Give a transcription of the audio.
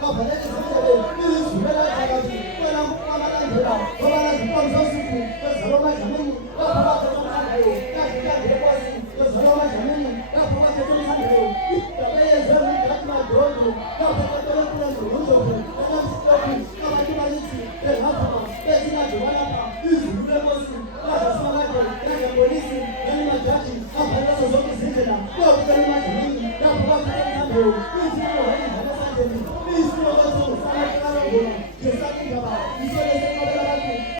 bavalele izindlebe izivela phakathi kwela amalandela ngoba nazimpawu zosuku ezalo amadlamini lapho bathetha umthandayo kazinkandele kwazi ezalo amadlamini lapho bathetha umthandayo indaba eyenzelwe umkhathi madondo lapho bathetha umthandayo ngundlovu enamsilopi abantu bakithi bengaphuma besingadliwa lapha izulu lenkosi lazasimakade yangebonisi yanimajaji apha lezo zonke izindlela kuyokutela emadlamini lapho bathetha umthandayo